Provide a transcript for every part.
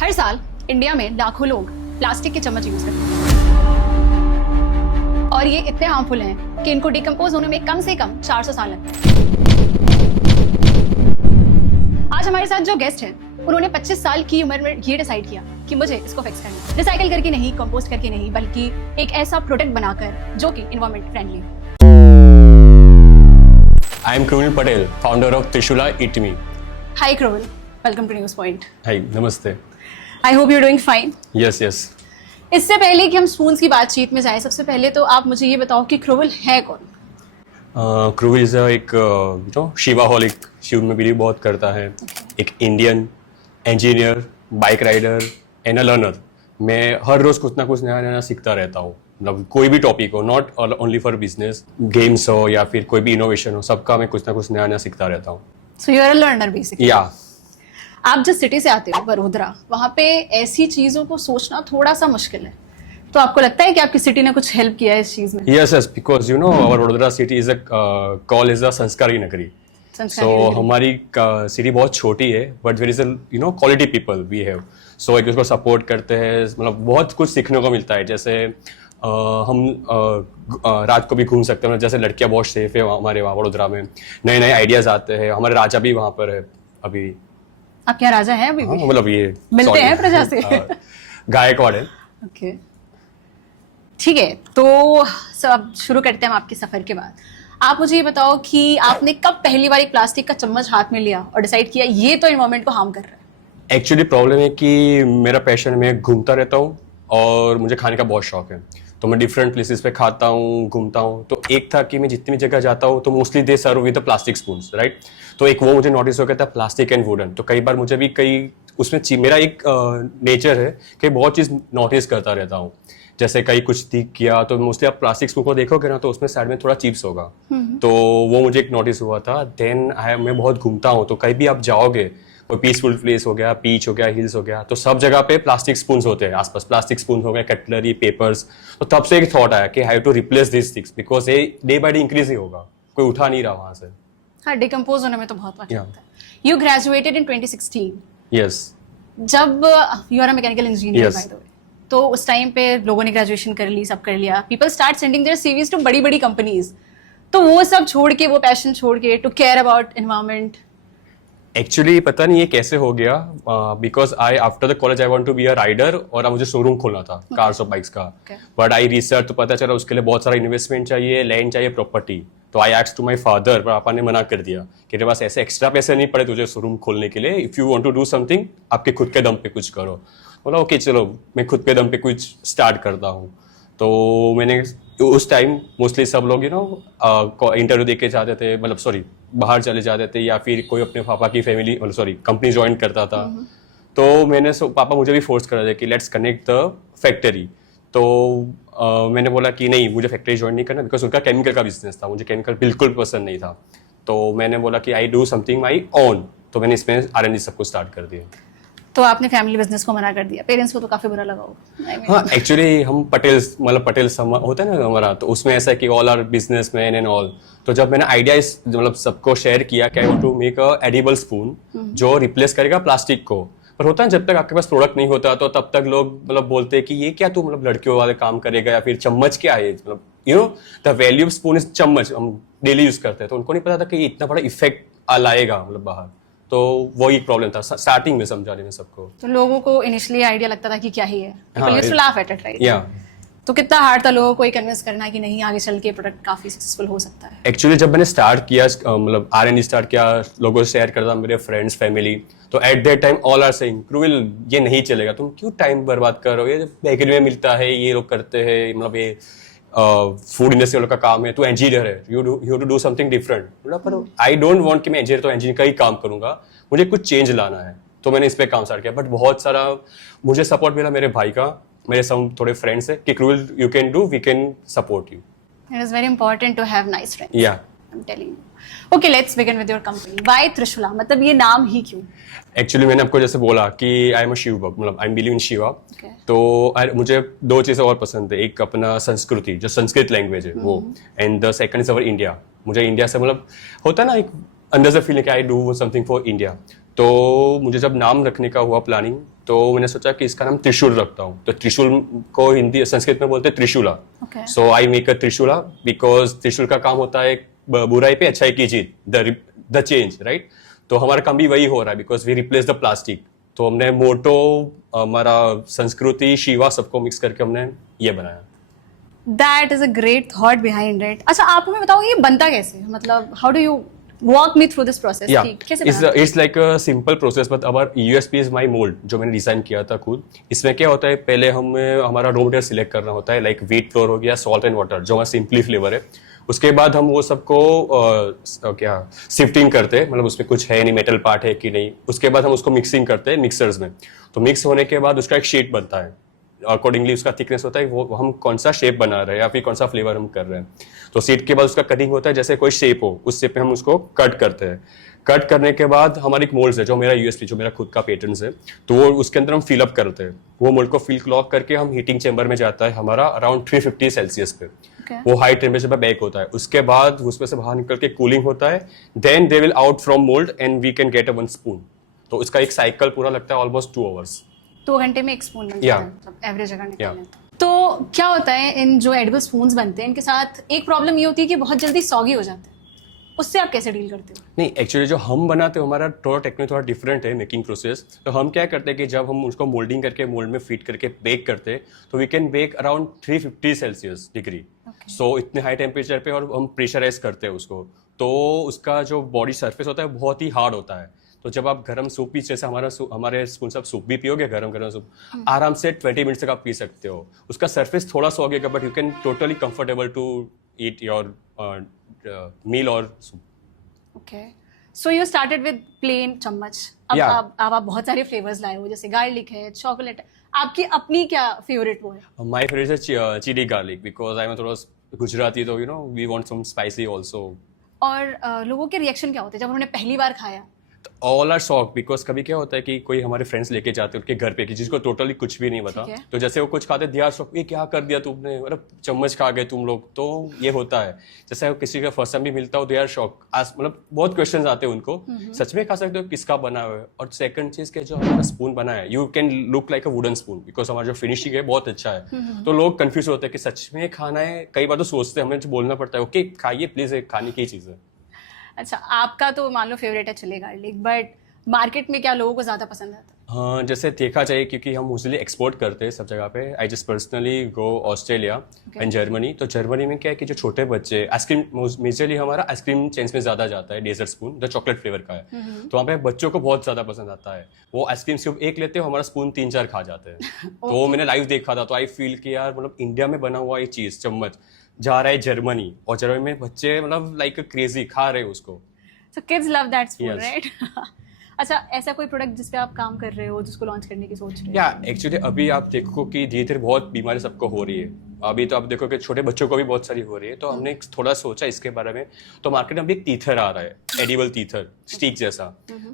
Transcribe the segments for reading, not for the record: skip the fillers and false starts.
हर साल इंडिया में लाखों लोग प्लास्टिक के चम्मच यूज करते हैं और ये इतने हार्मफुल हैं कि इनको डिकम्पोज होने में कम से कम 400 साल लगते हैं। आज हमारे साथ जो गेस्ट हैं उन्होंने 25 साल की उम्र में ये डिसाइड किया कि मुझे इसको फिक्स करना है, रिसाइकिल करके नहीं, कंपोस्ट करके नहीं, बल्कि एक ऐसा प्रोडक्ट बनाकर जो कि एनवायरमेंट फ्रेंडली हो। I am Kruvil Patel, founder of Trishula Eat Me. Hi Kruvil, welcome to News Point. Hi, namaste. I hope you're doing fine. Yes, yes. इससे पहले कि हम स्पून्स की बातचीत में जाएं, सबसे पहले तो आप मुझे ये बताओ कि क्रूविल है कौन? क्रूविल इज एक शिवाहॉलिक, शिव में बिलीव बहुत करता है, एक Indian engineer, bike rider and a learner. मैं हर रोज कुछ ना कुछ नया नया सीखता रहता हूँ, मतलब कोई भी टॉपिक हो, not only for business, games हो या फिर कोई भी इनोवेशन हो, सबका मैं कुछ ना कुछ नया नया सीखता रहता हूँ। So you are a learner basically. या आप जिस सिटी से आते हो, वडोदरा, वहाँ पे ऐसी चीजों को सोचना थोड़ा सा मुश्किल है, तो आपको लगता है कि आपकी सिटी ने कुछ हेल्प किया है इस चीज में? Yes yes, because you know our Vadodara city is a call is a संस्कारी नगरी। सो हमारी सिटी बहुत छोटी है, but there is a quality people we have. So एक उसको सपोर्ट करते हैं, मतलब बहुत कुछ सीखने को मिलता है। जैसे हम रात को भी घूम सकते हैं, जैसे लड़कियां बहुत सेफ है हमारे वहाँ वडोदरा में, नए नए आइडियाज आते हैं। हमारे राजा भी वहाँ पर है अभी। आपके यहाँ राजा है अभी भी? मतलब ये मिलते हैं प्रजा से? गायकवाड़ है। ओके, ठीक है, तो सब शुरू करते हैं हम आपके सफर के बाद। आप मुझे ये बताओ कि आपने कब पहली बार एक प्लास्टिक का चम्मच हाथ में लिया और डिसाइड किया ये तो एनवायरमेंट को हार्म कर रहा है? एक्चुअली प्रॉब्लम है कि मेरा पैशन, मैं घूमता रहता हूँ और मुझे खाने का बहुत शौक है, तो मैं डिफरेंट प्लेसेस पे खाता हूँ, घूमता हूँ। तो एक था कि मैं जितनी भी जगह जाता हूँ तो mostly they serve with plastic spoons, right. तो एक वो मुझे नोटिस हो गया था, प्लास्टिक एंड वुडन। तो कई बार मुझे भी उसमें मेरा एक नेचर है कि बहुत चीज़ नोटिस करता रहता हूँ। जैसे कहीं कुछ दिख गया तो मोस्टली आप प्लास्टिक स्पून को देखोगे ना, तो उसमें साइड में थोड़ा चिप्स होगा, तो वो मुझे एक नोटिस हुआ था। देन मैं बहुत घूमता हूँ, तो कहीं भी आप जाओगे, कोई पीसफुल प्लेस हो गया, बीच हो गया, हिल्स हो गया, तो सब जगह पे प्लास्टिक स्पून्स होते हैं आसपास। प्लास्टिक स्पून हो गए, कटलरी, पेपर्स। तो तब से एक थॉट आया कि have to replace this things, because ये डे बाय डे इंक्रीज ही होगा, कोई उठा नहीं रहा वहां से। हाँ, डिकम्पोज होने में तो बहुत वक्त लगता है। You graduated in 2016। यस। जब you are a mechanical engineer by the way, तो उस टाइम पे लोगों ने ग्रेजुएशन कर ली, सब कर लिया, people start sending their CVs to बड़ी बड़ी कंपनीज, तो वो सब छोड़ के, वो पैशन छोड़ के, to care about environment. Actually पता नहीं ये कैसे हो गया, because I after the college I want to be a rider, और मुझे शोरूम खोलना था कार्स और बाइक्स का। बट आई रिसर्च, तो पता चला उसके लिए बहुत सारा इन्वेस्टमेंट चाहिए, लैंड चाहिए, प्रॉपर्टी। तो I asked to my father, पापा ने मना कर दिया कि तेरे पास ऐसे एक्स्ट्रा पैसे नहीं पड़े तुझे शोरूम खोलने के लिए। If you want to do something, आपके खुद के दम पे कुछ करो। बोला ओके चलो, मैं खुद के दम पे कुछ स्टार्ट करता हूँ। तो मैंने उस टाइम मोस्टली सब लोग इंटरव्यू दे के जाते थे, मतलब सॉरी बाहर चले जाते थे, या फिर कोई अपने पापा की फैमिली, मतलब सॉरी कंपनी ज्वाइन करता था। तो मैंने पापा मुझे भी फोर्स कर रहे थे कि लेट्स कनेक्ट द फैक्ट्री। तो मैंने बोला कि नहीं, मुझे फैक्ट्री ज्वाइन नहीं करना, बिकॉज उनका केमिकल का बिजनेस था, मुझे केमिकल बिल्कुल पसंद नहीं था। तो मैंने बोला कि I do something my own. तो मैंने इसमें R&D सब कुछ स्टार्ट कर दिया। तो आपने फैमिली बिजनेस को मना कर दिया, पेरेंट्स को तो काफी बुरा लगा होगा। हाँ, एक्चुअली हम पटेल्स, मतलब पटेल होता है ना हमारा, तो उसमें ऐसा है कि all are business man and all. तो जब मैंने आइडिया मतलब सबको शेयर किया कि I want to make a edible spoon जो रिप्लेस करेगा प्लास्टिक को, पर होता है जब तक आपके पास प्रोडक्ट नहीं होता तो तब तक लोग मतलब बोलते हैं कि ये क्या तू मतलब लड़कियों वाले काम करेगा, या फिर चम्मच क्या है, मतलब the value of spoon is चम्मच, हम डेली यूज करते हैं। तो उनको नहीं पता था कि ये इतना बड़ा इफेक्ट लाएगा मतलब बाहर। तो वही प्रॉब्लम था स्टार्टिंग में समझाने में सबको। तो लोगों को इनिशियली आइडिया लगता था कि क्या ही है, people used to laugh at it, right? Yeah. तो कितना हार्ड था लोगों को ये कन्विंस करना कि नहीं, आगे चल के प्रोडक्ट काफी सक्सेसफुल हो सकता है? एक्चुअली जब मैंने स्टार्ट किया, मतलब R&D स्टार्ट किया, लोगों से शेयर करता, मेरे फ्रेंड्स, फैमिली, तो at that time all are saying क्रूविल ये नहीं चलेगा, तुम क्यों टाइम बर्बाद कर रहे हो, ये बेकरी में मिलता है, ये लोग करते हैं, मतलब ये फूड इंडस्ट्री वालों का काम है, तू इंजीनियर है, you to do something different. पर आई डोंट वांट कि मैं इंजीनियर तो इंजीनियर का ही काम करूंगा, मुझे कुछ चेंज लाना है। तो मैंने इस पे काम स्टार्ट किया, बट बहुत सारा मुझे सपोर्ट मिला मेरे भाई का, मेरे सब थोड़े फ्रेंड्स है कि क्रूविल you can do, we can support you. It is very important to have nice friends. या I am telling you. Okay, let's begin with your company. Why Trishula, मतलब ये नाम ही क्यों? एक्चुअली मैंने आपको जैसे बोला कि आई एम अ शिव भक्त, मतलब I am believe in Shiva. तो मुझे दो चीज़ें और पसंद है, एक अपना संस्कृति जो संस्कृत लैंग्वेज है वो, and the second is our India. मुझे इंडिया से मतलब होता है ना एक अंदर से फील है कि I do something for India. तो मुझे जब नाम रखने का हुआ प्लानिंग, तो मैंने सोचा कि इसका नाम त्रिशूल रखता हूँ। तो त्रिशूल को हिंदी संस्कृत में बोलते हैं त्रिशूला। सो आई मेक अ त्रिशूला बिकॉज त्रिशूल का काम होता है बुराई पे अच्छाई की जीत, द चेंज, राइट। तो हमारा काम भी वही हो रहा है because we replace the plastic. तो हमने मोटो, हमारा संस्कृति, शिवा सबको मिक्स करके हमने ये बनाया। That is a great thought behind it. अच्छा, आप हमें बताओ ये बनता कैसे है, मतलब how do you walk me through this process? Yeah, कैसे बनाते हैं? it's like a simple process, but our USP is my mold जो मैंने डिजाइन किया था खुद। इसमें क्या होता है, पहले हमें हमारा रॉ मटेरियल सिलेक्ट करना होता है, लाइक व्हीट फ्लोर हो गया, सॉल्ट एंड वाटर जो हमारा सिंपली फ्लेवर है। उसके बाद हम वो सबको क्या सिफ्टिंग करते हैं, मतलब उसमें कुछ है नहीं, मेटल पार्ट है कि नहीं। उसके बाद हम उसको मिक्सिंग करते हैं मिक्सर्स में। तो मिक्स होने के बाद उसका एक शीट बनता है, अकॉर्डिंगली उसका थिकनेस होता है, वो हम कौन सा शेप बना रहे हैं या फिर कौन सा फ्लेवर हम कर रहे हैं। तो शीट के बाद उसका कटिंग होता है, जैसे कोई शेप हो उस शेप पे हम उसको कट करते हैं। कट करने के बाद हमारी एक मोल्ड है जो मेरा यूएसपी, जो मेरा खुद का पेटर्न है, तो वो उसके अंदर हम फिल अप करते हैं। वो मोल्ड को फिल लॉक करके हम हीटिंग चेंबर में जाता है हमारा अराउंड 350 सेल्सियस पे। वो हाई टेम्परेचर पे बेक होता है। उसके बाद उसमें से बाहर निकल के कूलिंग होता है, then they will out from mould and we can get a 1 spoon. तो उसका एक साइकिल पूरा लगता है ऑलमोस्ट 2 आवर्स। 2 घंटे में एक स्पून बन Yeah. जाता है, एवरेज अगर निकालें तो क्या होता है इन जो एडिबल स्पून्स बनते हैं, इनके साथ एक प्रॉब्लम ये होती है कि बहुत जल्दी सॉगी हो जाते हैं। उससे आप कैसे डील करते हो? नहीं, एक्चुअली जो हम बनाते हो हमारा थोड़ा टेक्निक थोड़ा डिफरेंट है, मेकिंग प्रोसेस। तो हम क्या करते हैं कि जब हम उसको मोल्डिंग करके मोल्ड में फिट करके बेक करते हैं, तो we can bake around 350 Celsius degree. So इतने हाई टेम्परेचर पे, और हम प्रेशराइज करते हैं उसको, तो उसका जो बॉडी सरफेस होता है बहुत ही हार्ड होता है। तो जब आप गर्म सूप भी, जैसे हमारे स्पून से आप सूप भी पियोगे, गरम गरम सूप, आराम से 20 मिनट तक आप पी सकते हो। उसका सरफेस थोड़ा सा होगा, but you can totally comfortable to eat your meal और soup. Okay, so you started with plain चम्मच। अब Yeah. आप बहुत सारे फ्लेवर्स लाए हो, जैसे गार्लिक है, चॉकलेट है। आपकी अपनी क्या फेवरेट वो है? माय फेवरेट है chilli garlic, because I am थोड़ा गुजराती, तो you know we want some spicy also. और लोगों के रिएक्शन क्या होते हैं जब उन्होंने पहली बार खाया? ऑल आर शॉक, बिकॉज कभी क्या होता है कि कोई हमारे फ्रेंड्स लेके जाते हैं उनके घर पे, कि जिसको टोटली कुछ भी नहीं पता, ठीक है। तो जैसे वो कुछ खाते दे आर शॉक, ये क्या कर दिया तुमने, मतलब चम्मच खा गए तुम लोग। तो ये होता है, जैसे वो किसी का फर्स्ट टाइम भी मिलता हो, दे आर शॉक, मतलब बहुत क्वेश्चंस आते हैं उनको, सच में खा सकते हो, किसका बना हुआ है। और सेकंड चीज के जो हमारा स्पून बना है, you can look like a wooden spoon, because हमारा जो फिनिशिंग है बहुत अच्छा है। तो लोग कंफ्यूज होते हैं कि सच में खाना है, कई बार तो सोचते हैं, हमें बोलना पड़ता है ओके खाइए प्लीज, खाने की चीज है। अच्छा, आपका तो मान लो फेवरेट है चिली गार्लिक, बट मार्केट में क्या लोगों को ज्यादा पसंद आता है? हाँ, जैसे देखा जाए, क्योंकि हम मोस्टली एक्सपोर्ट करते हैं सब जगह पे। I just personally go Australia and Germany. तो जर्मनी में क्या है कि जो छोटे बच्चे, आइसक्रीम मेजरली हमारा आइसक्रीम चेन्स में ज्यादा जाता है, डेजर्ट स्पून जो चॉकलेट फ्लेवर का है। तो वहाँ पे बच्चों को बहुत ज्यादा पसंद आता है। वो आइसक्रीम सिर्फ एक लेते हो, हमारा स्पून 3-4 खा जाते हैं। तो वो मैंने लाइव देखा था, तो आई फील कि यार मतलब इंडिया में बना हुआ ये चीज चम्मच जा रहा है जर्मनी, और जर्मनी में बच्चे मतलब लाइक क्रेजी खा रहे हैं उसको। So kids love that spoon, Yes. right? अच्छा, ऐसा कोई प्रोडक्ट जिस पे आप काम कर रहे हो, जिसको लॉन्च करने की सोच रहे हो? या एक्चुअली अभी आप देखो कि धीरे धीरे बहुत बीमारी सबको हो रही है। अभी तो आप देखो कि छोटे बच्चों को भी बहुत सारी हो रही है। तो हमने थोड़ा सोचा इसके बारे में। तो मार्केट में अभी एक टीथर आ रहा है, एडिबल टीथर, स्टिक जैसा।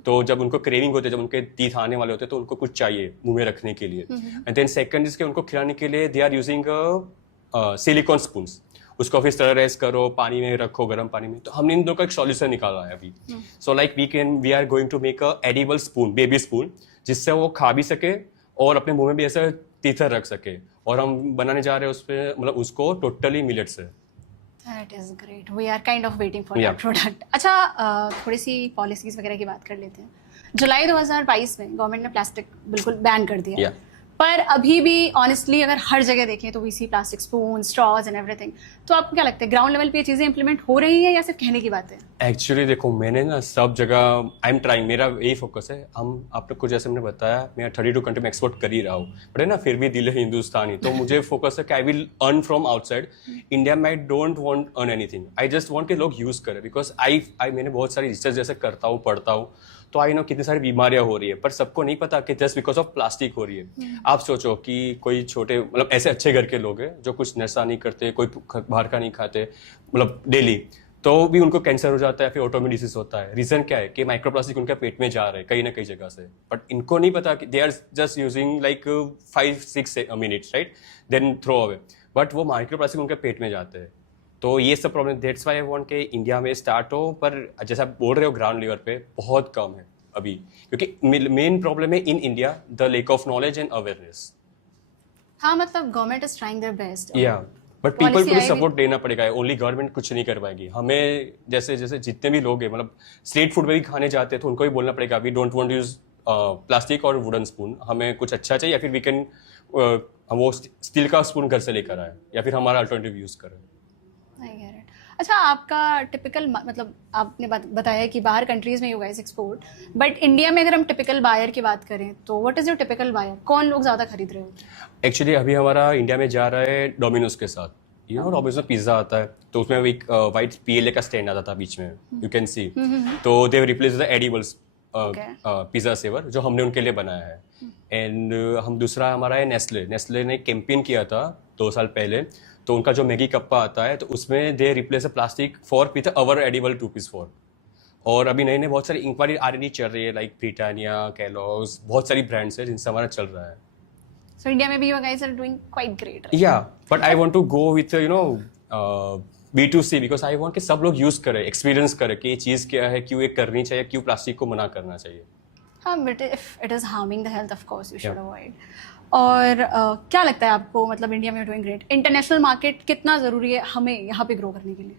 तो जब उनको क्रेविंग होते है, जब उनके टीथ आने वाले होते हैं, तो उनको कुछ चाहिए मुंह में रखने के लिए। एंड देन सेकंड इसके उनको खिलाने के लिए they are using silicone spoons. उसको फिर स्टरराइज करो, पानी में रखो, गर्म पानी में। तो हमने इन दो का एक सॉल्यूशन निकाला है अभी। So like we are going to make a edible spoon, baby spoon, जिससे वो खा भी सके और अपने मुंह में भी ऐसा टीथर रख सके। और हम बनाने जा रहे हैं उस पे, मतलब उसको टोटली मिलेट से। That is great. We are kind of waiting for Yeah. that product. अच्छा, थोड़ी सी पॉलिसीज वगैरह की बात कर लेते हैं। जुलाई 2022 में गवर्नमेंट ने प्लास्टिक बिल्कुल बैन कर दिया। Yeah. पर अभी भी ऑनेस्टली अगर हर जगह देखें तो we see plastic spoon, straws and everything. तो आपको क्या लगता है, ग्राउंड लेवल पे ये चीजें इंप्लीमेंट हो रही है या सिर्फ कहने की बात है? एक्चुअली देखो, मैंने ना सब जगह आई एम ट्राइंग, मेरा यही फोकस है। हम आप लोग को जैसे मैंने बताया, मैं 32 कंट्री में एक्सपोर्ट कर ही रहा हूँ, बट है ना फिर भी दिल है हिंदुस्तानी। तो मुझे फोकस है कि I will earn from outside India में। I don't want earn anything, I just want कि लोग यूज करें। बिकॉज आई मैंने बहुत सारी रिसर्च जैसे करता हूँ, पढ़ता हूँ, तो आई नो कितनी सारी बीमारियां हो रही है, पर सबको नहीं पता कि जस्ट बिकॉज ऑफ प्लास्टिक हो रही है। आप सोचो कि कोई छोटे, मतलब ऐसे अच्छे घर के लोग हैं जो कुछ नशा नहीं करते, कोई बाहर का नहीं खाते, मतलब डेली, तो भी उनको कैंसर हो जाता है, फिर ऑटोइम्यून डिसीज होता है। रीजन क्या है कि माइक्रोप्लास्टिक उनके पेट में जा रहे हैं कहीं ना कहीं जगह से, बट इनको नहीं पता कि they are just using like 5-6 minutes, right, then throw away, but वो माइक्रोप्लास्टिक उनके पेट में जाते हैं। तो ये सब problem, that's why I want कि इंडिया में स्टार्ट हो। पर जैसा आप बोल रहे हो ग्राउंड लेवल पे बहुत कम है। अभी, क्योंकि मेन प्रॉब्लम है in India the lake of knowledge and awareness. हाँ मतलब government is trying their best. या बट पीपल Policy को भी आएगी. सपोर्ट देना पड़ेगा. ओनली गवर्नमेंट कुछ नहीं कर पाएगी. हमें जैसे जैसे जितने भी लोग हैं, मतलब स्ट्रीट फूड में भी खाने जाते हैं तो उनको भी बोलना पड़ेगा we don't want to use plastic और वुडन स्पून. हमें कुछ अच्छा चाहिए, या फिर वी कैन हम वो स्टील का स्पून घर से लेकर आए, या फिर हमारा अल्टरनेटिव यूज करें. I get it. अच्छा आपका टिपिकल मतलब आपने बताया कि बाहर कंट्रीज में you guys export, but India में अगर हम टिपिकल बायर की बात करें तो what is your typical buyer? कौन लोग ज्यादा खरीद रहे हो? एक्चुअली अभी हमारा इंडिया में जा रहा है डोमिनोज के साथ. यू नो डोमिनोज में पिज्जा आता है, तो उसमें एक वाइट PLA का स्टैंड आता था बीच में, यू कैन सी. तो they replace the edibles pizza saver जो हमने उनके लिए बनाया है. एंड हम दूसरा हमारा है नेस्ले ने कैंपेन किया था 2 साल पहले. तो उनका जो मैगी कप्पा आता है तो उसमें they replace a plastic for with our edible 2 piece for. और अभी नई नई बहुत सारी इंक्वायरी R&D चल रही है, लाइक ब्रिटानिया, कैलॉग्स, बहुत सारी ब्रांड्स है जिनसे हमारा चल रहा है. So India में भी you guys are doing quite great. Right? Yeah, but I want to go with B2C because I want कि सब लोग यूज करें, एक्सपीरियंस करें कि ये चीज़ क्या है, क्यों ये करनी चाहिए, क्यों प्लास्टिक को मना करना चाहिए. हाँ but if it is harming the health of course you should avoid. और क्या लगता है आपको, मतलब इंडिया में डूइंग ग्रेट, इंटरनेशनल मार्केट कितना ज़रूरी है हमें यहाँ पे ग्रो करने के लिए?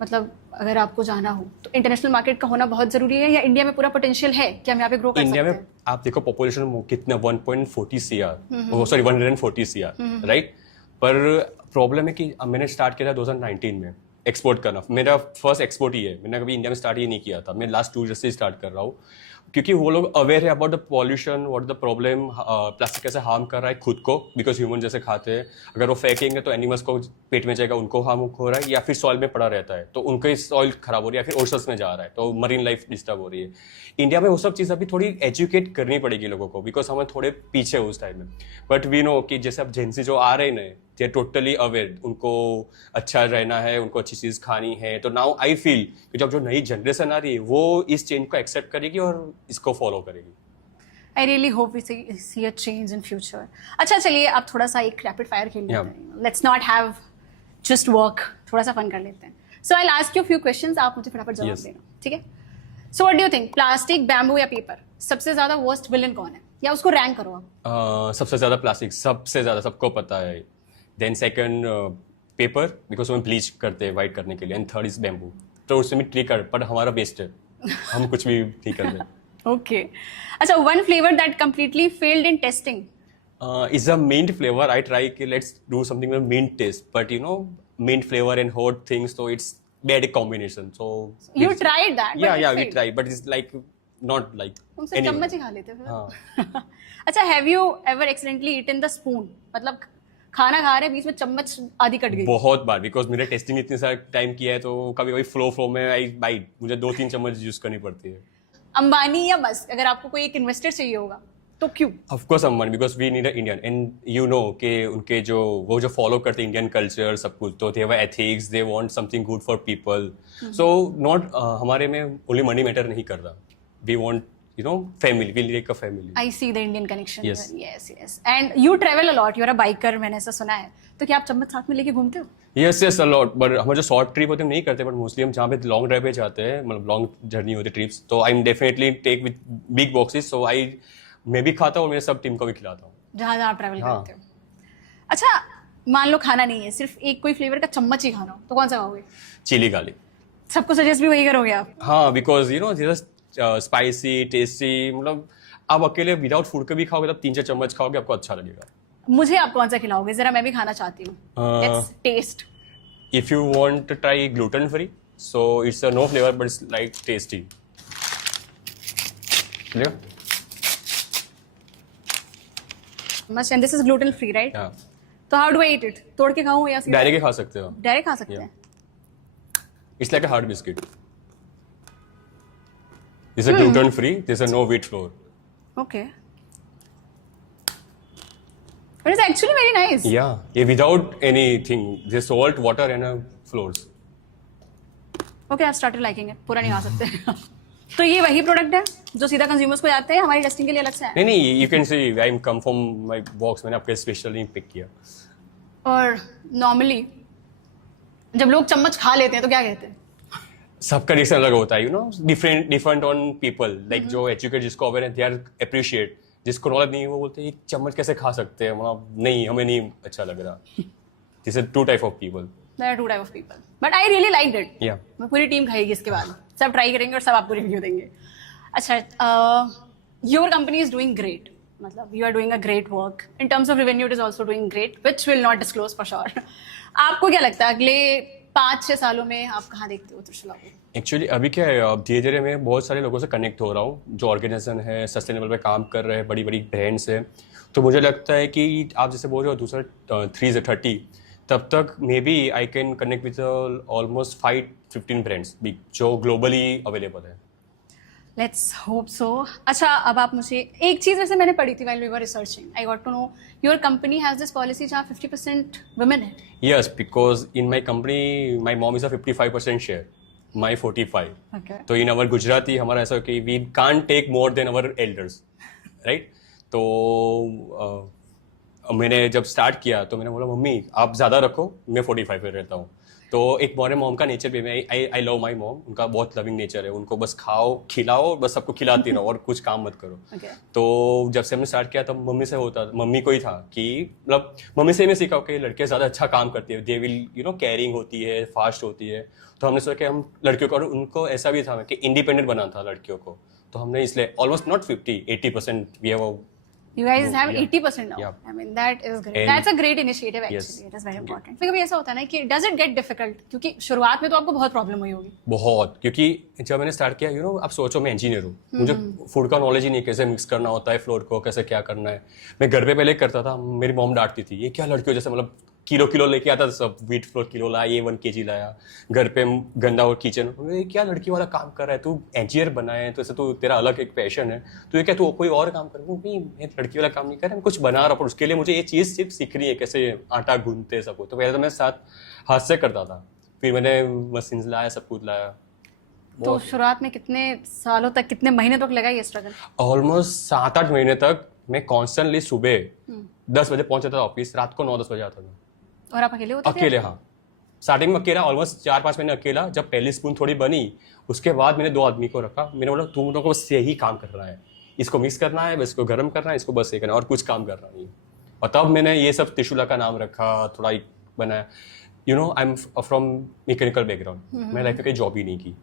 मतलब अगर आपको जाना हो तो इंटरनेशनल मार्केट का होना बहुत ज़रूरी है, या इंडिया में पूरा पोटेंशियल है कि हम यहाँ पे ग्रो कर सकते हैं? इंडिया में आप देखो पॉपुलेशन कितना 1.40 CR, सॉरी 140 CR, राइट. पर प्रॉब्लम है कि मैंने स्टार्ट किया था 2019 में एक्सपोर्ट करना. मेरा फर्स्ट एक्सपोर्ट ही है, मैंने कभी इंडिया में स्टार्ट ही नहीं किया था. मैं लास्ट 2 ईयर से स्टार्ट कर रहा हूँ, क्योंकि वो लोग अवेयर है about the pollution, what the problem, plastic कैसे हार्म कर रहा है खुद को, बिकॉज ह्यूमन जैसे खाते हैं, अगर वो फेंकेंगे तो एनिमल्स को पेट में जाएगा, उनको हार्म हो रहा है, या फिर सॉइल में पड़ा रहता है तो उनके सॉइल खराब हो रही है, या फिर ओशंस में जा रहा है तो मरीन लाइफ डिस्टर्ब हो रही है. इंडिया में वो सब चीज़ अभी थोड़ी एजुकेट करनी पड़ेगी लोगों को, बिकॉज हमें थोड़े पीछे उस टाइम में. बट वी नो कि जैसे अब जेंसी जो आ रहे हैं नए, दे आर टोटली अवेयर, उनको अच्छा रहना है, उनको अच्छी चीज़ खानी है. तो नाउ आई फील कि जब जो नई जनरेशन आ रही है वो इस चेंज को एक्सेप्ट करेगी और इसको फॉलो करेगी. I really hope we see a change in future. अच्छा चलिए आप थोड़ा सा एक रैपिड फायर खेल लेते हैं. Let's not have just work, थोड़ा सा फन कर लेते हैं. So I'll ask you a few questions, आप मुझे फटाफट जवाब देना, ठीक है? So what do you think? Plastic, bamboo या पेपर, सबसे ज्यादा वर्स्ट विलन कौन है, या उसको रैंक करो आप? सबसे ज़्यादा प्लास्टिक, सबसे ज़्यादा, सबको पता है. देन सेकंड पेपर, बिकॉज हम ब्लीच करते हैं वाइट करने के लिए. And third is bamboo. तो उसमें भी ट्रिकर, पर हमारा बेस्ट है, हम कुछ भी नहीं करते. ओके. अच्छा, one flavour that completely failed in testing? Is a mint flavor. I try let's do something with mint taste, but mint flavor and hot things, so it's bad combination. So you tried that? Yeah, we tried, but it's like not like. तुम सिर्फ चम्मच ही खा लेते फिर? हाँ. अच्छा, have you ever accidentally eaten the spoon? मतलब खाना खा रहे बीच में चम्मच आधी कट गई? बहुत बार, बिकॉज मेरे टेस्टिंग इतने सारा टाइम किया है तो कभी कभी फ्लो में आई बाइट, मुझे 2-3 चम्मच यूज करनी पड़ती है. अंबानी या मस्क, अगर आपको कोई एक इन्वेस्टर चाहिए होगा तो क्यों? Of course Ambani, because we need a Indian. And you know कि उनके वो जो फॉलो करते हैं इंडियन कल्चर सब कुछ, तो they have ethics, they want something good for people. So not हमारे में ओनली मनी मैटर नहीं करता. We want family, we'll like a family. I see the Indian connection. Yes. Yes. And you travel a lot. You're a biker, मैंने ऐसा सुना है. तो क्या आप चम्मच साथ में लेके घूमते हो? Yes, a lot. But हमारे जो शॉर्ट ट्रिप होते हैं नहीं करते, बट मोस्टली हम जहाँ पे लॉन्ग ड्राइव पे जाते हैं, मतलब लॉन्ग जर्नी होती है ट्रिप्स, तो I am definitely take with big boxes. So मैं भी खाता हूँ और मेरे सब टीम को भी खिलाता हूँ जहाँ आप ट्रैवल करते हो. अच्छा, मान लो खाना नहीं है, सिर्फ एक कोई फ्लेवर का चम्मच ही खाना हो, तो कौन सा खाओगे? Chilli garlic. सबको सजेस्ट भी वही करोगे आप? हाँ, बिकॉज जस्ट स्पाइसी, टेस्टी, मतलब आप अकेले विदाउट फूड के भी खाओगे तब 3-4 चम्मच खाओगे, आपको अच्छा लगेगा. मुझे आप कौन सा खिलाओगे जरा, मैं भी खाना चाहती हूँ. Let's taste. If you want to try gluten free, so it's a no flavour but it's like tasty. Must, and this is gluten free, right? हाँ. तो how do I eat it? तोड़ के खाऊं या सीधा? डायरेक्ट खा सकते हो. डायरेक्ट खा सकते हैं. It's like a hard biscuit. This is gluten free. This is no wheat flour. Okay. But it's actually very nice. Yeah, without anything. Just salt, water, and flours. Okay, I've started liking it. पूरा नहीं खा सकते. तो ये वही product है जो सीधा कंज्यूमर्स को जाते हैं, हमारी टेस्टिंग के लिए अलग से है? नहीं, you can see I'm come from my box. मैंने आपके स्पेशली पिक किया. और नॉर्मली जब लोग चम्मच खा लेते हैं तो क्या कहते हैं? सबका रिएक्शन अलग होता है, you know, different on people, like जो एजुकेट, जिसको अवेयर है, दे आर अप्रिशिएट, जिसको नॉलेज नहीं है वो बोलते हैं ये चम्मच कैसे खा सकते हैं, मतलब नहीं हमें नहीं अच्छा लग रहा. This is two type of people. There are two type of people. But I really liked it. Yeah. मैं पूरी टीम खाएगी इसके बाद. सब ट्राई करेंगे और सब आपको रिव्यू देंगे. अच्छा, your company is doing great. मतलब you are doing a great work. In terms of revenue, it is also doing great, which will not disclose for sure. आपको क्या लगता है अगले 5-6 सालों में आप कहाँ देखते हो त्रिशूला को? एक्चुअली अभी क्या है, अब धीरे धीरे मैं बहुत सारे लोगों से कनेक्ट हो रहा हूँ जो ऑर्गेनाइजेशन है, सस्टेनेबल पे काम कर रहे हैं, बड़ी बड़ी ब्रांड्स है. तो मुझे लगता है कि आप जैसे बोल रहे हो दूसरा 3 से 30, तब तक maybe I can connect with almost 5-15 brands जो ग्लोबली अवेलेबल है. Let's hope so. अच्छा, अब आप मुझे एक चीज़ वैसे मैंने पढ़ी थी while we were researching. I got to know your company has this policy जहाँ 50% women है. Yes, because in my company my mom is a 55% share, my 45. Okay. तो in our Gujarati हमारा ऐसा है कि we can't take more than our elders, right? तो मैंने जब स्टार्ट किया तो मैंने बोला मम्मी आप ज़्यादा रखो, मैं 45 पे रहता हूँ. तो एक मोरे मॉम का नेचर भी, मैं आई लव माई मॉम, उनका बहुत लविंग नेचर है, उनको बस खाओ खिलाओ, बस सबको खिलाती रहो और कुछ काम मत करो. Okay. तो जब से हमने स्टार्ट किया तब मम्मी से होता, मम्मी को ही था कि मतलब मम्मी से मैं सीखा कि लड़के ज़्यादा अच्छा काम करती है, they will you know caring होती है, फास्ट होती है. तो हमने सोचा कि हम लड़कियों को, और उनको ऐसा भी था कि इंडिपेंडेंट बनाना था लड़कियों को. तो हमने इसलिए almost not 50-80% we have. You guys have Yeah. 80% now. Yeah. I mean that is great. And- That's a great initiative actually. Yes. It is very important. फिर कभी ऐसा होता है ना कि does it get difficult? क्योंकि शुरुआत में तो आपको बहुत प्रॉब्लम हुई होगी. बहुत, क्योंकि जब मैंने स्टार्ट किया, यू नो, आप सोचो मैं इंजीनियर हूँ, मुझे फूड का नॉलेज ही नहीं, कैसे मिक्स करना होता है फ्लोर को, कैसे क्या करना है. मैं घर पे पहले करता था, मेरी मॉम डांटती थी, ये क्या लड़कियों जैसे, मतलब किलो लेके आता था सब, व्हीट फ्लोर किलो लाया, ये 1 kg लाया, घर पे गंदा और किचन, ये क्या लड़की वाला काम कर रहा है, तू इंजीनियर बना है तो ऐसे तू तेरा अलग एक पैशन है, तो ये क्या तू कोई और काम कर. मैं लड़की वाला काम नहीं कर रहा, मैं कुछ बना रहा हूँ, पर उसके लिए मुझे ये चीज़ सिर्फ सीखनी है, कैसे आटा गूंथते सबको. तो पहले तो मैं हाथ से करता था, फिर मैंने मशीन लाया, सब कुछ लाया. तो शुरुआत में कितने सालों तक, कितने महीने तक लगा ये स्ट्रगल? ऑलमोस्ट 7-8 महीने तक मैं कॉन्स्टेंटली सुबह 10 बजे पहुंचता था ऑफिस, रात को 9-10 बजे आता था. और आप अकेले होते थे? अकेले, हाँ. स्टार्टिंग में अकेला, ऑलमोस्ट 4-5 महीने अकेला. जब पहली स्पून थोड़ी बनी, उसके बाद मैंने 2 आदमी को रखा. मैंने बोला तुम लोगों को बस यही काम करना है, इसको मिक्स करना है, बस इसको गर्म करना है, इसको बस ये करना है, और कुछ काम करना नहीं. और तब मैंने ये सब त्रिशूला का नाम रखा, थोड़ा बनाया. You know, I am from mechanical background, मैं लाइफ में कहीं जॉब ही नहीं की,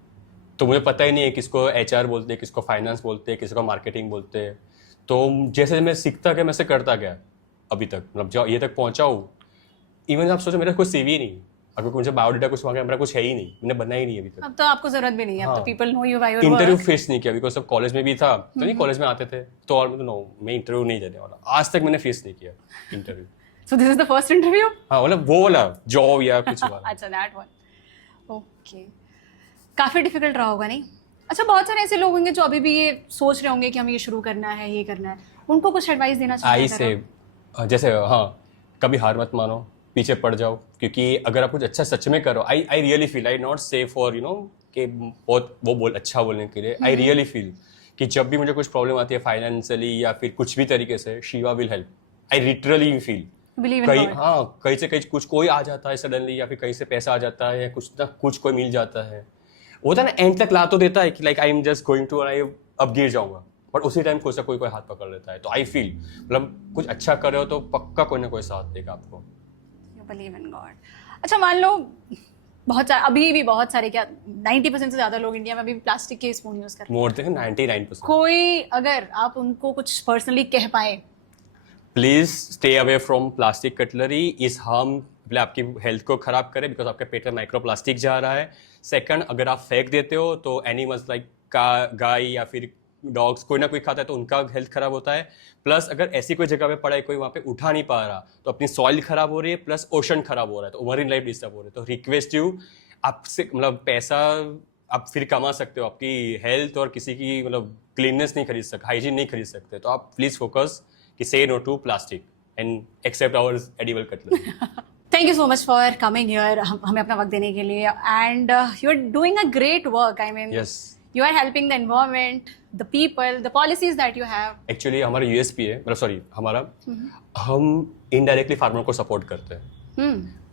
तो मुझे पता ही नहीं है किसको HR बोलते हैं, किसको फाइनेंस बोलते हैं, किसको मार्केटिंग बोलते हैं. तो जैसे मैं सीखता गया, मैं से करता गया अभी तक, मतलब जो ये तक पहुंचा हूँ. इवन आप सोचो मेरा कोई CV नहीं, अगर मुझे बायोडाटा कुछ मांगे, मेरा कुछ है ही नहीं, मैंने बनाया ही नहीं अभी तक. अब तो आपको जरूरत भी नहीं है, अब तो people know you by your interview work. Face नहीं किया, बिकॉज सब कॉलेज में भी था, तो नहीं कॉलेज में आते थे, तो और नो, मैं इंटरव्यू नहीं देने वाला. आज तक मैंने फेस नहीं किया interview. So this is the first interview? हाँ, मतलब वो वाला जॉब या कुछ वाला. अच्छा, दैट वन. ओके, काफी डिफिकल्ट रहा होगा नहीं? अच्छा, बहुत सारे ऐसे लोग होंगे जो अभी भी ये सोच रहे होंगे कि हमें ये शुरू करना है, ये करना है, उनको कुछ एडवाइस देना चाहिए? आई से जैसे, हाँ, कभी हार मत मानो, पीछे पड़ जाओ, क्योंकि अगर आप कुछ अच्छा सच में करो, I really feel, I not से फॉर यू नो कि बहुत वो बोल अच्छा बोलने के लिए, आई रियली फील कि जब भी मुझे कुछ प्रॉब्लम आती है फाइनेंशियली या फिर कुछ भी तरीके से, Shiva will help. I literally feel कहीं, हाँ, कहीं से कहीं कुछ कोई आ जाता है सडनली, या फिर कहीं से पैसा आ जाता है, या कुछ ना कुछ कोई मिल जाता है, होता है ना, एंड तक ला तो देता है कि like I am just going to, अब गिर जाऊंगा, बट उसी टाइम कोई सा कोई हाथ पकड़ लेता है. तो आई फील मतलब कुछ अच्छा कर रहे हो तो पक्का कोई ना कोई साथ देगा आपको. You believe in God. अच्छा, मान लो बहुत सारे, अभी भी बहुत सारे, क्या 90% से ज्यादा लोग इंडिया में अभी प्लास्टिक के स्पून यूज कर रहे हैं. More than 99%. कोई, अगर आप उनको कुछ पर्सनली कह पाए, please stay away from plastic cutlery. इस हार्म पहले आपकी हेल्थ को खराब करे, बिकॉज आपके पेट में माइक्रो प्लास्टिक जा रहा है. सेकंड, अगर आप फेंक देते हो तो एनिमल्स लाइक गाय या फिर डॉग्स, कोई ना कोई खाता है तो उनका हेल्थ खराब होता है. प्लस अगर ऐसी कोई जगह पे पड़ा है, कोई वहाँ पे उठा नहीं पा रहा, तो अपनी सॉइल खराब हो रही है, प्लस ओशन खराब हो रहा है, तो मरीन लाइफ डिस्टर्ब हो रही है. तो रिक्वेस्ट यू, आपसे मतलब पैसा आप फिर कमा सकते हो, आपकी हेल्थ और किसी की मतलब क्लीननेस नहीं खरीद सकते, हाइजीन नहीं खरीद सकते. तो आप प्लीज फोकस कि say no to plastic and accept our edible cutlery. Thank you so much for coming here, हमें अपना वक्त देने के लिए. And you are doing a great work. I mean, yes, you are helping the environment, the people, the policies that you have. Actually हमारा USP है, मतलब sorry हमारा, हम इनडायरेक्टली फार्मर को सपोर्ट करते हैं.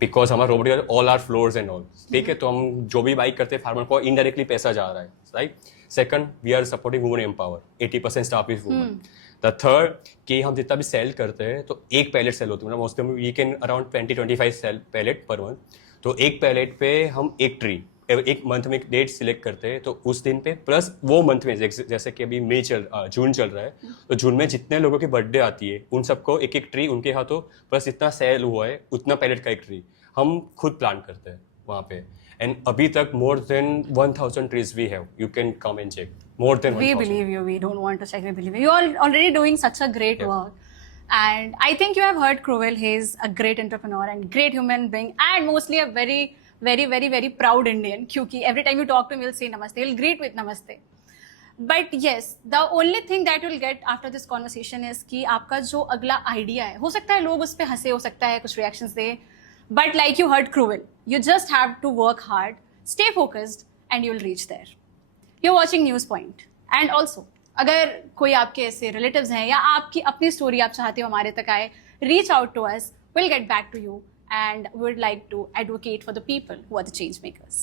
बिकॉज हमारा robotic all are floors and all, ठीक है, तो हम जो भी बाइक करते हैं फार्मर को इनडायरेक्टली पैसा जा रहा है, right. Second, we are supporting women empower, 80% staff is women. The third, कि हम जितना भी सेल करते हैं तो एक पैलेट सेल होती है, मतलब mostly we can around 20-25 sale pallet per month. तो एक पैलेट पे हम एक ट्री एक मंथ में एक डेट सिलेक्ट करते हैं, तो उस दिन पे प्लस वो मंथ में जैसे कि अभी जून चल रहा है, तो जून में जितने लोगों की बर्थडे आती है उन सबको एक एक ट्री उनके हाथों, प्लस जितना सेल हुआ है उतना पैलेट का एक ट्री हम खुद प्लांट करते हैं वहाँ पे. एंड अभी तक more than 1000 trees we have, you can come and check. More than We believe you. We don't want to check. We believe you. You are already doing such a great work. And I think you have heard Cruel. He is a great entrepreneur and great human being, and mostly a very, very, very, very proud Indian. Because every time you talk to him, he'll say namaste. He'll greet with namaste. But yes, the only thing that you'll get after this conversation is कि आपका जो अगला idea है, हो सकता है लोग उस पे हंसे, हो सकता है कुछ reactions they. But like you heard Cruel, you just have to work hard, stay focused, and you'll reach there. You're watching News Point. And also, अगर कोई आपके ऐसे रिलेटिव्स हैं या आपकी अपनी स्टोरी आप चाहते हो हमारे तक आए, reach out to us, we'll get back to you, and we'd like to advocate for the people who are the change makers.